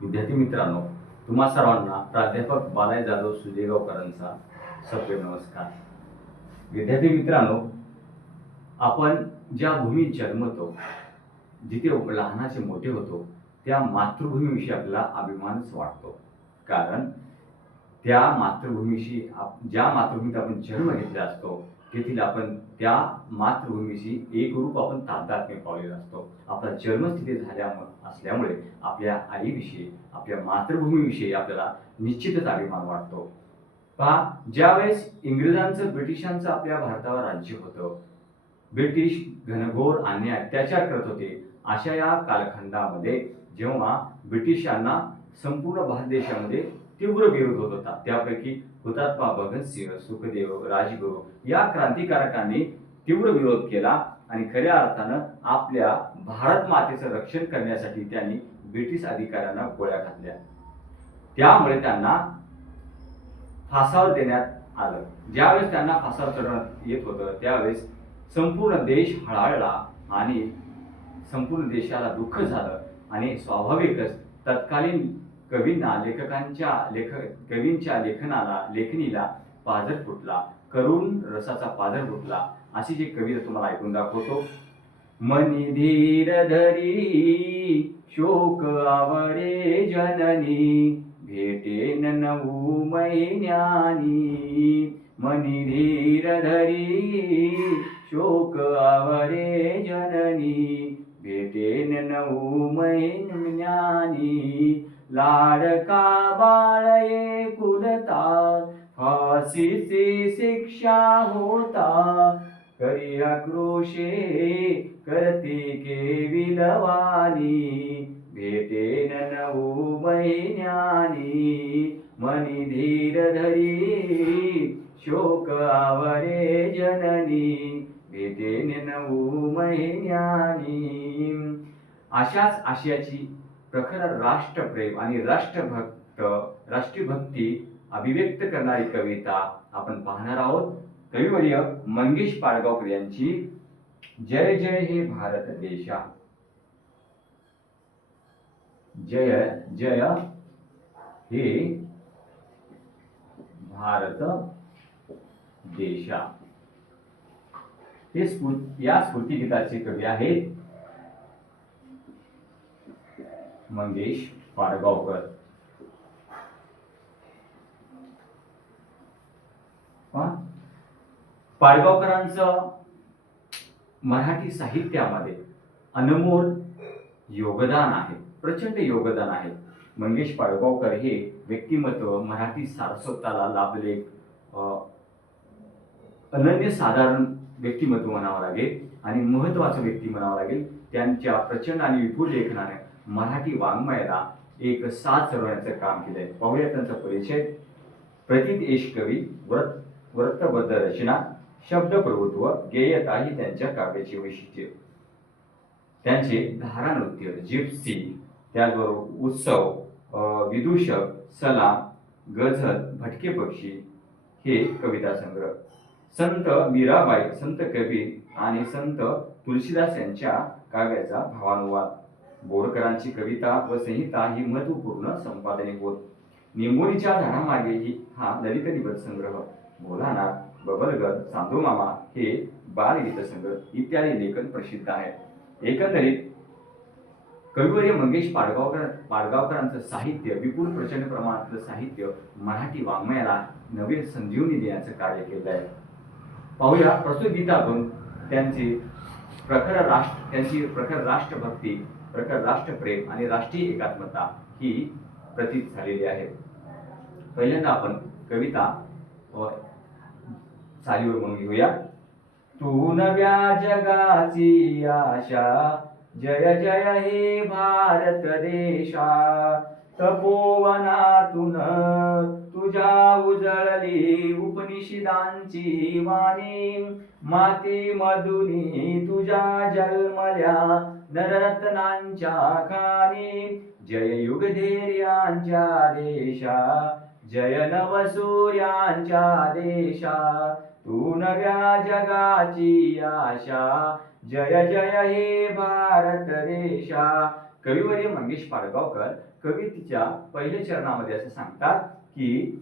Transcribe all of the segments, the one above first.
विद्यार्थी मित्रांनो, तुम्हा सर्वांना प्राध्यापक बालाजी जाधव सुजेगावकरांचा सप्रेम नमस्कार. विद्यार्थी मित्रांनो, आपण ज्या भूमीत जन्मतो, जिथे लहानाचे मोठे होतो, त्या मातृभूमीविषयी आपल्याला अभिमानच वाटतो. कारण त्या मातृभूमीशी ज्या मातृभूमीत आपण जन्म घेतला असतो, तेथील आपण त्या मातृभूमीशी एकरूप आपण तादात्म्य पावलेला असतो. आपला जन्म तिथे असल्यामुळे आपल्या आईविषयी, आपल्या मातृभूमीविषयी आपल्याला निश्चितच अभिमान वाटतो. पहा, ज्यावेळेस इंग्रजांचं, ब्रिटिशांचं आपल्या भारतावर राज्य होतं, ब्रिटिश घनघोर अन्याय अत्याचार करत होते, अशा या कालखंडामध्ये जेव्हा ब्रिटिशांना संपूर्ण भारत देशामध्ये तीव्र विरोध होत होता, त्यापैकी हुतात्मा भगतसिंह, सुखदेव, राजगुरू या क्रांतिकारकांनी तीव्र विरोध केला आणि खऱ्या अर्थानं आपल्या भारत मातेचं रक्षण करण्यासाठी त्यांनी ब्रिटिश अधिकाऱ्यांना गोळ्या घातल्या. त्यामुळे त्यांना फासावर देण्यात आलं. ज्यावेळेस त्यांना फासावर चढवण्यात येत होतं, त्यावेळेस संपूर्ण देश हळहळला आणि संपूर्ण देशाला दुःख झालं आणि स्वाभाविकच तत्कालीन कवींच्या लेखणीला पाझर फुटला, करुण रसाचा पाझर फुटला. अशी जी कविता तुम्हाला ऐकून दाखवतो. मनी धीर धरी शोक आवरे जननी, भेटेन 9 महिन्यानी. मनी धीर धरी शोक आवरे जननी, भेटेन 9 महिन्यानी. लाडका बाळ एकुलता, फाशीची शिक्षा होता. करी आक्रोशे करते केविलवाणी, भेटेन 9 महिन्यानी. मनी धीर धरी शोक आवरे जननी, भेटेन 9 महिन्यानी. अशाच आशयाची प्रखर राष्ट्रप्रेम आणि राष्ट्रभक्ती अभिव्यक्त करणारी कविता आपण पाहणार आहोत. कविवर्य मंगेश पाडगावकर यांची जय जय हे भारत देशा. जय जय हे भारत देशा. या स्फूर्तिगीताचे कवी आहेत मंगेश पाडगावकर. पाडगावकरांचं मराठी साहित्यामध्ये अनमोल योगदान आहे, प्रचंड योगदान आहे. मंगेश पाडगावकर हे व्यक्तिमत्व मराठी सारस्वताला लाभले अनन्यसाधारण व्यक्तिमत्व म्हणावं लागेल आणि महत्वाचं व्यक्ती म्हणावं लागेल. त्यांच्या प्रचंड आणि विपुल लेखनाने मराठी वाङ्मयाला एक साथ चढवण्याचं काम केलंय. पाहूया त्यांचा परिचय. प्रतित कवी, व्रतबद्ध रचना, शब्दप्रभुत्व, गेयता ही त्यांच्या काव्याची वैशिष्ट्ये. त्यांचे धारानृत्य, जिप्सी, त्याचबरोबर उत्सव, विदूषक, सलाम, गझल, भटके पक्षी हे कविता संग्रह. संत मीराबाई, संत कबीर आणि संत तुलसीदास यांच्या काव्याचा भावानुवाद. बोरकरांची कविता व संहिता ही महत्वपूर्ण संपादने होत. निंबोणीच्या झाडामागे ही हा ललित निबंध संग्रह, भोलानाथ, बबलगड, चांदोमामा हे बालगीत संग्रह इत्यादी लेखन प्रसिद्ध आहे. एकंदरीत कविवर्य मंगेश पाडगावकरांचं साहित्य, विपुल प्रचंड प्रमाणातलं साहित्य मराठी वाङ्मयाला नवीन संजीवनी देण्याचं कार्य केलं आहे. पाहूया प्रस्तुत गीतातून त्यांची प्रखर राष्ट्रभक्ती, प्रखर राष्ट्रप्रेम आणि राष्ट्रीय एकात्मता ही प्रतीत झालेली आहे. पहिल्यांदा आपण कविता चालीवर म्हणून घेऊया. तू नव्या जगाची आशा, जय जय हे भारत देशा. तपोवनातून तुझ्या उजळली उपनिषदांची वाणी. माती मधुनी तुझ्या जन्मल्या नररत्नांच्या खाणी. जय युगधैर्यांच्या देशा, जय नवसूर्यांच्या देशा. तू नव्या जगाची आशा, जय जय हे भारत देशा. कविवर्य मंगेश पाडगावकर कवितेच्या पहिल्या चरणामध्ये असं सांगतात की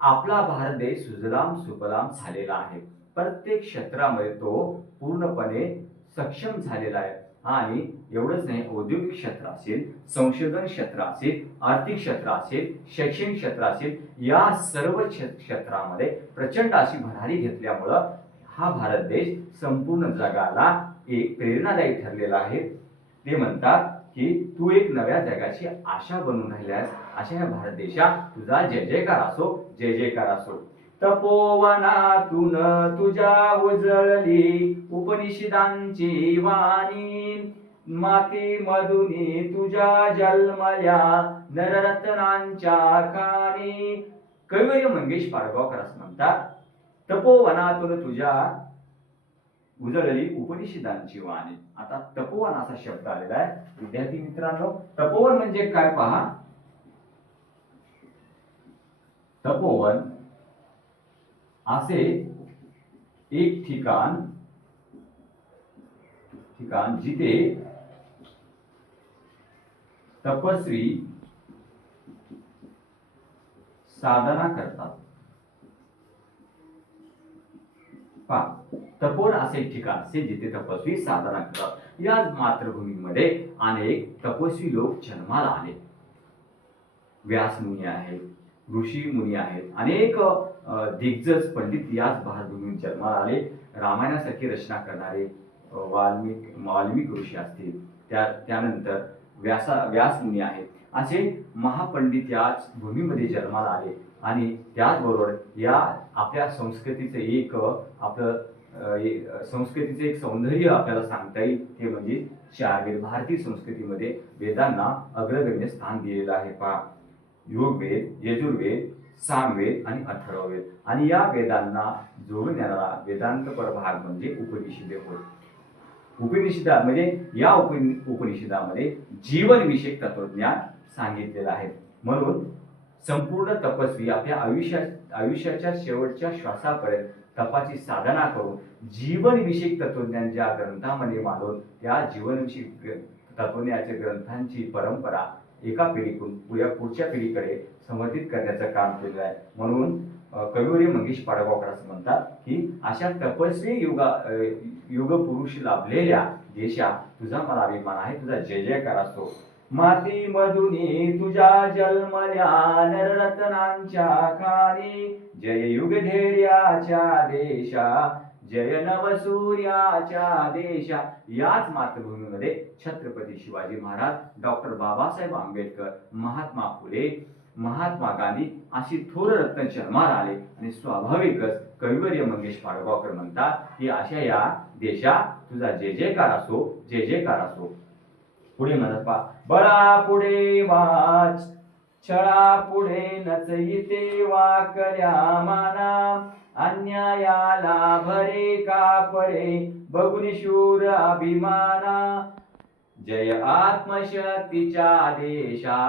आपला भारत देश सुजलाम सुफलाम झालेला आहे. प्रत्येक क्षेत्रामध्ये तो पूर्णपणे सक्षम झालेला आहे. आणि एवढंच नाही, औद्योगिक क्षेत्र असेल, संशोधन क्षेत्र असेल, आर्थिक क्षेत्र असेल, शैक्षणिक क्षेत्र असेल, या सर्व क्षेत्रामध्ये प्रचंड अशी भरारी घेतल्यामुळं हा भारत देश संपूर्ण जगाला एक प्रेरणादायी ठरलेला आहे. ते म्हणतात की तू एक नव्या जगाची आशा बनून राहिल्यास अशा या भारत देशा तुझा जय जयकार असो, जय जयकार असो. तपोवनातून तुझ्या उजळली उपनिषदांची वाणी, माती मधुनी तुझ्या जन्मल्या नररत्नांच्या खाणी. कविवर्य मंगेश पाडगावकर असं म्हणतात, तपोवनातून तुझ्या उजळली उपनिषदांची वाणी. आता तपोवन असा शब्द आलेला आहे. विद्यार्थी मित्रांनो, तपोवन म्हणजे काय पहा. तपोवन असे एक ठिकाण जिथे तपस्वी साधना करतात. तपोवन असे एक ठिकाण असे जिथे तपस्वी साधना करतात. याच मातृभूमीमध्ये अनेक तपस्वी लोक जन्माला आले. व्यास मुनी आहेत, ऋषी मुनी आहेत, अनेक दिग्गज पंडित याच भारतभूमीत जन्माला आले. रामायणासारखी रचना करणारे वाल्मिक ऋषी असतील, त्यानंतर व्यास मुनी आहेत, असे महापंडित याच भूमीमध्ये जन्माला आले. आणि त्याचबरोबर या आपल्या संस्कृतीचं एक सौंदर्य आपल्याला सांगता येईल ते म्हणजे चार वेद. भारतीय संस्कृतीमध्ये वेदांना अग्रगण्य स्थान दिलेलं आहे. पहा, योगवेद, यजुर्वेद, सामवेद आणि अथर्ववेद. आणि या वेदांना जोडून येणारा वेदांतपर भाग म्हणजे उपनिषदे होय. म्हणजे या उपनिषदामध्ये जीवनविषयक तत्वज्ञान सांगितलेलं आहे. म्हणून संपूर्ण तपस्वी आपल्या आयुष्याच्या शेवटच्या श्वासापर्यंत तपाची साधना करून जीवनविषयक तत्वज्ञान ज्या ग्रंथामध्ये मांडून त्या जीवनविषयक तत्वज्ञानाच्या ग्रंथांची परंपरा एका पिढीकडून पुढच्या पिढीकडे समर्थित करण्याचं काम केलेलं आहे. म्हणून कविवर्य मंगेश पाडगावकर असं म्हणतात की अशा तपस्वी युग पुरुष लाभलेल्या देशा तुझा मला अभिमान आहे, तुझा जय जयकार असतो. माती मधुनी तुझ्या जन्मल्या नररत्नांच्या खाणी, जय युगधैर्याच्या देशा, जय नवसूर्याच्या देशा. याच मातृभूमीमध्ये छत्रपती शिवाजी महाराज, डॉक्टर बाबासाहेब आंबेडकर, महात्मा फुले, महात्मा गांधी अशी थोर रत्न जन्माला आले. आणि स्वाभाविकच कविवर्य मंगेश पाडगावकर म्हणतात की अशा या देशा तुझा जय जयकार असो, जय जयकार असो. पुढे म्हणत पहा, बळा पुढे वाच छळा पुढे नचईते वाकड्या माना, अन्यायाला भरे का परे बघून शूर अभिमाना. जय आत्मशक्तीच्या देशा,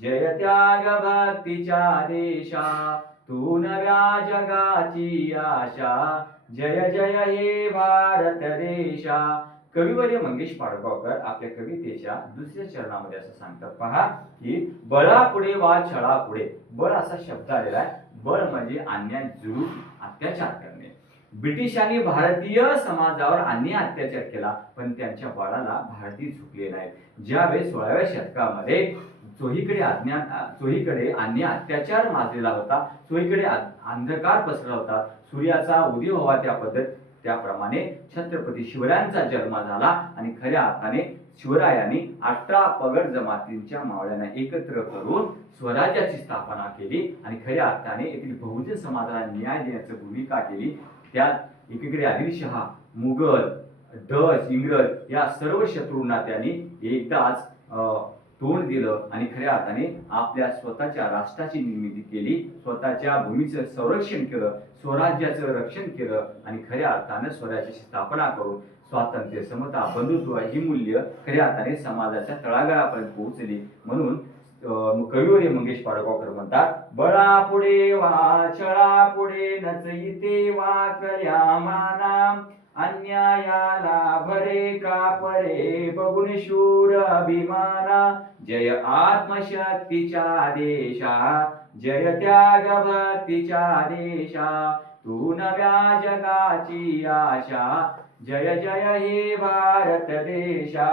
जय त्याग भक्तीच्या देशा, तू नव्या जगाची आशा, जय जय हे भारत देशा. कविवर्य मंगेश पाडगावकर आपल्या कवितेच्या दुसऱ्या चरणामध्ये असं सांगतात पहा की बळा पुढे वा छळा पुढे. बळ असा शब्द आलेला आहे. बळ म्हणजे अन्याय जुळून अत्याचार करणे. ब्रिटिशांनी भारतीय समाजावर अन्याय अत्याचार केला, पण त्यांच्या बळाला भारतीय झुकले नाहीत. ज्यावेळेस 16व्या शतकामध्ये चोहीकडे अन्याय अत्याचार माजलेला होता, चोहीकडे अंधकार पसरला होता, सूर्याचा उदय व्हावा त्याप्रमाणे छत्रपती शिवरायांचा जन्म झाला. आणि खऱ्या अर्थाने शिवरायांनी 18 पगड जमातींच्या मावळ्यांना एकत्र करून स्वराज्याची स्थापना केली आणि खऱ्या अर्थाने येथील बहुजन समाजाला न्याय देण्याची भूमिका केली. त्यात एकीकडे आदिलशहा, मुघल, डच, इंग्रज या सर्व शत्रूंना त्यांनी एकदाच तोंड दिलं आणि खऱ्या अर्थाने आपल्या स्वतःच्या राष्ट्राची निर्मिती केली, स्वतःच्या भूमीचं संरक्षण केलं, स्वराज्याचं रक्षण केलं आणि खऱ्या अर्थानं स्वराज्याची स्थापना करून स्वातंत्र्य, समता, बंधुत्व ही मूल्य खऱ्या अर्थाने समाजाच्या तळागाळापर्यंत पोहोचली. म्हणून कविवर्य मंगेश पाडगावकर म्हणतात, बळा पुढे वा छळा पुढे नचईते वाकड्या माना, अन्यायाला भरे का परे बघून शूर अभिमाना, जय आत्मशक्तीच्या देशा, जय त्याग भक्तीच्या देशा, तू नव्या जगाची आशा, जय जय हे भारत देशा.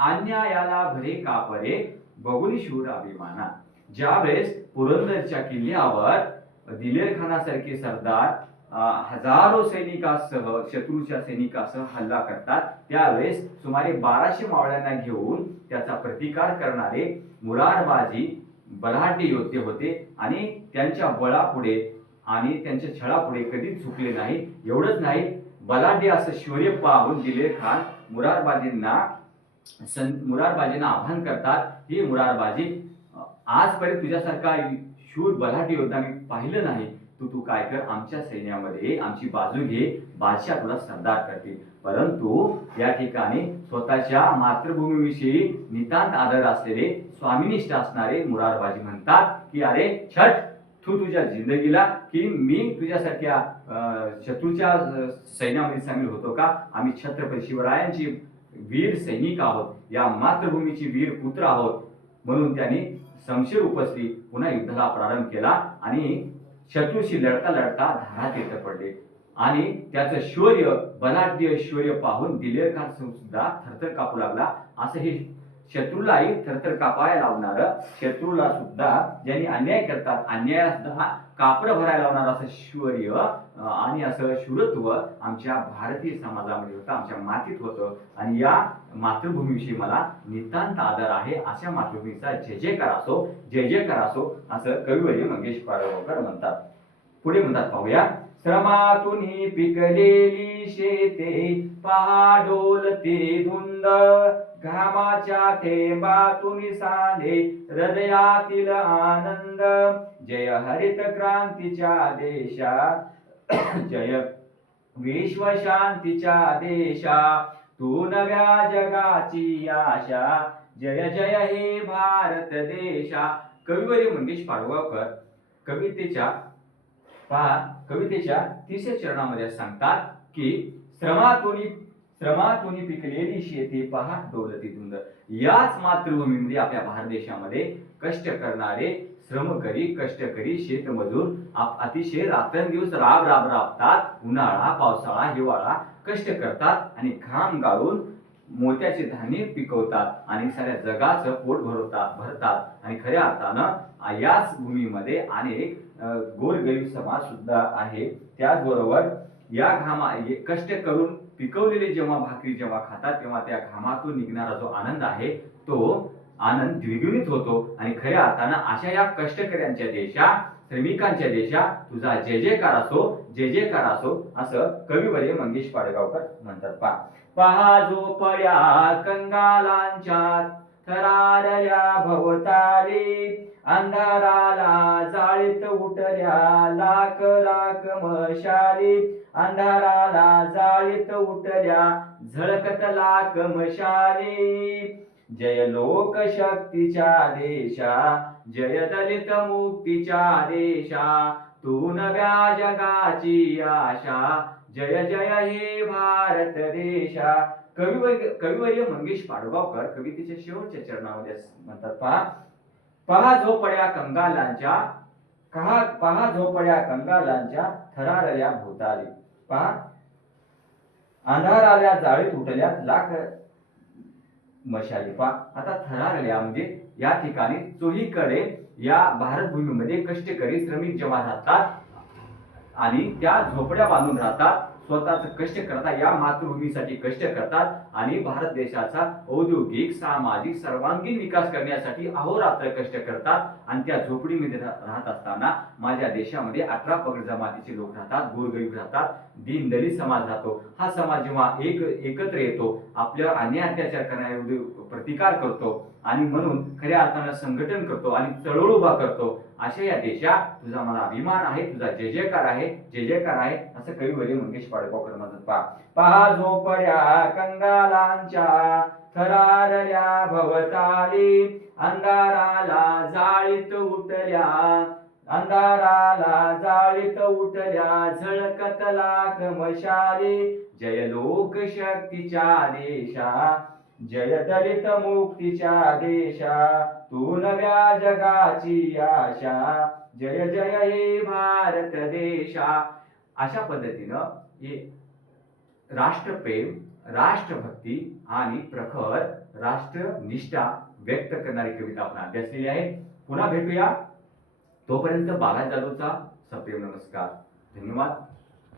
अन्यायाला भरे का परे बघून शूर अभिमाना. ज्यावेळेस पुरंदरच्या किल्ल्यावर दिलेर खानासारखे सरदार हजारो सैनिकासह शत्रूच्या सैनिकासह हल्ला करतात, त्यावेळेस सुमारे 1200 मावळ्यांना घेऊन त्याचा प्रतिकार करणारे मुरारबाजी बलाढ्य योद्धे होते आणि त्यांच्या बळापुढे आणि त्यांच्या छळापुढे कधीच झुकले नाही. एवढंच नाही, बलाढ्य असं शौर्य पाहून दिलेर खान मुरारबाजींना आव्हान करतात, ही मुरारबाजी, आजपर्यंत तुझ्यासारखा शूर बलाढ्य योद्धा मी पाहिलं नाही. तू काय कर, आमच्या सैन्यामध्ये आमची बाजू घे, बादशाह तुला सरदार करतील. परंतु या ठिकाणी स्वतःच्या मातृभूमीविषयी नितांत आदर असलेले स्वामिनिष्ठ असणारे मुरारबाजी म्हणतात की अरे छट, तू तुझ्या जिंदगीला की मी तुझ्यासारख्या शत्रूच्या सैन्यामध्ये सामील होतो का? आम्ही छत्रपती शिवरायांची वीर सैनिक आहोत, या मातृभूमीची वीर पुत्र आहोत. म्हणून त्यांनी शमशीर उपसली, पुन्हा युद्धाला प्रारंभ केला आणि शत्रूशी लढता लढता धारात येत पडले. आणि त्याचं शौर्य, बलाढ्य शौर्य पाहून दिलेर खान सुद्धा थरथर कापू लागला. असं हे शत्रूलाही थरथर कापायला लावणार, शत्रूला सुद्धा ज्यांनी अन्याय करतात अन्यायाला सुद्धा कापड भरायला लावणार असं शौर्य आणि असं शूरत्व आमच्या भारतीय समाजामध्ये होतं, आमच्या मातीत होतं. आणि या मातृभूमीविषयी मला नितांत आदर आहे. अशा मातृभूमीचा जय जयकार असो, जय जयकार असो, असं कविवर्य मंगेश पाडगावकर म्हणतात. पुढे म्हणतात, पाहूया. श्रमातून पिकलेली शेते पहा डोलते धुंद, घामाच्या थेंबातून सांडे हृदयातील आनंद, जय हरित क्रांतीच्या देशा, जय विश्व शांतीच्या देशा, तू नव्या जगाची आशा, जय जय हे भारत देशा. कविवर्य मंगेश पाडगावकर कवितेच्या 3ऱ्या चरणामध्ये सांगतात की श्रमातून पिकलेली शेती पहा डोलती धुंद. याच मातृभूमीमध्ये आपल्या भारत देशामध्ये कष्ट करणारे श्रमकरी, कष्टकरी शेतमजूर अतिशय रात्रंदिवस राबतात. उन्हाळा, पावसाळा, हिवाळा कष्ट करतात आणि घाम गाळून मोत्याचे धान्य पिकवतात आणि साऱ्या जगाचं पोट भरतात. आणि खऱ्या अर्थानं याच भूमीमध्ये अनेक गोरगरीब समाज सुद्धा आहे. त्याचबरोबर या कष्ट करून पिकवलेले जेव्हा भाकरी जेव्हा खातात, तेव्हा त्या घामातून निघणारा जो आनंद आहे तो आनंद द्विगुणित होतो. आणि खऱ्या अर्थानं अशा या कष्टकऱ्यांच्या देशा, श्रमिकांच्या देशा, तुझा जय जयकार असो, जय जयकार असो, असं कविवर्य मंगेश पाडगावकर म्हणतात. पहा झोपड्या कंगालांच्या थरारल्या भवताली, अंधाराला जाळीत उठल्या लाख लाख मशाली, अंधाराला जाळीत उठल्या झळकत लाख मशाली, जय लोकशक्तीच्या देशा, जय दलित मुक्तीच्या देशा, तू नव्या जगाची आशा, जय जय हे भारत देशा. कविवर्य मंगेश पाडगावकर कवितेच्या शेवटच्या चरणामध्ये म्हणतात, पहा झोपड्या कंगालांच्या थरारल्या भोवताली, पहा अंधाराल्या जाळीत उठल्या लाख मशाली. आता थरारल्या म्हणजे या ठिकाणी चोहीकडे या भारत भूमीमध्ये कष्टकरी श्रमिक जेव्हा राहतात आणि त्या झोपड्या बांधून राहतात, स्वतःच कष्ट करतात, या मातृभूमीसाठी कष्ट करतात आणि भारत देशाचा औद्योगिक, सामाजिक सर्वांगीण विकास करण्यासाठी अहोरात्र कष्ट करतात. आणि त्या झोपडीमध्ये राहत असताना माझ्या देशामध्ये 18 पगड जमातीचे लोक राहतात, गोरगरीब राहतात, दीन दलित समाज राहतो. हा समाज जेव्हा एकत्र येतो, आपल्यावर अन्याय अत्याचार करण्याविरुद्ध प्रतिकार करतो आणि म्हणून खऱ्या अर्थानं संघटन करतो आणि चळवळ उभा करतो. अशा या देशा तुझा मला अभिमान आहे, तुझा जय जयकार आहे, जय जयकार आहे, असं कविवर्य मंगेश पाडगावकर म्हणतात. पहा झोपड्या कंगालांच्या थरारल्या भवताली, अंधाराला जाळीत उठल्या झळकत लाख मशाले, जय लोकशक्तीच्या देशा, जय दलित मुक्तीच्या देशा, तू नव्या जगाची आशा, जय जय हे भारत देशा. अशा पद्धतीनं हे राष्ट्रप्रेम, राष्ट्रभक्ती आणि प्रखर राष्ट्रनिष्ठा व्यक्त करणारी कविता आपण अभ्यासलेली आहे. पुन्हा भेटूया. तोपर्यंत बालाजी जाधवचा सप्रेम नमस्कार. धन्यवाद.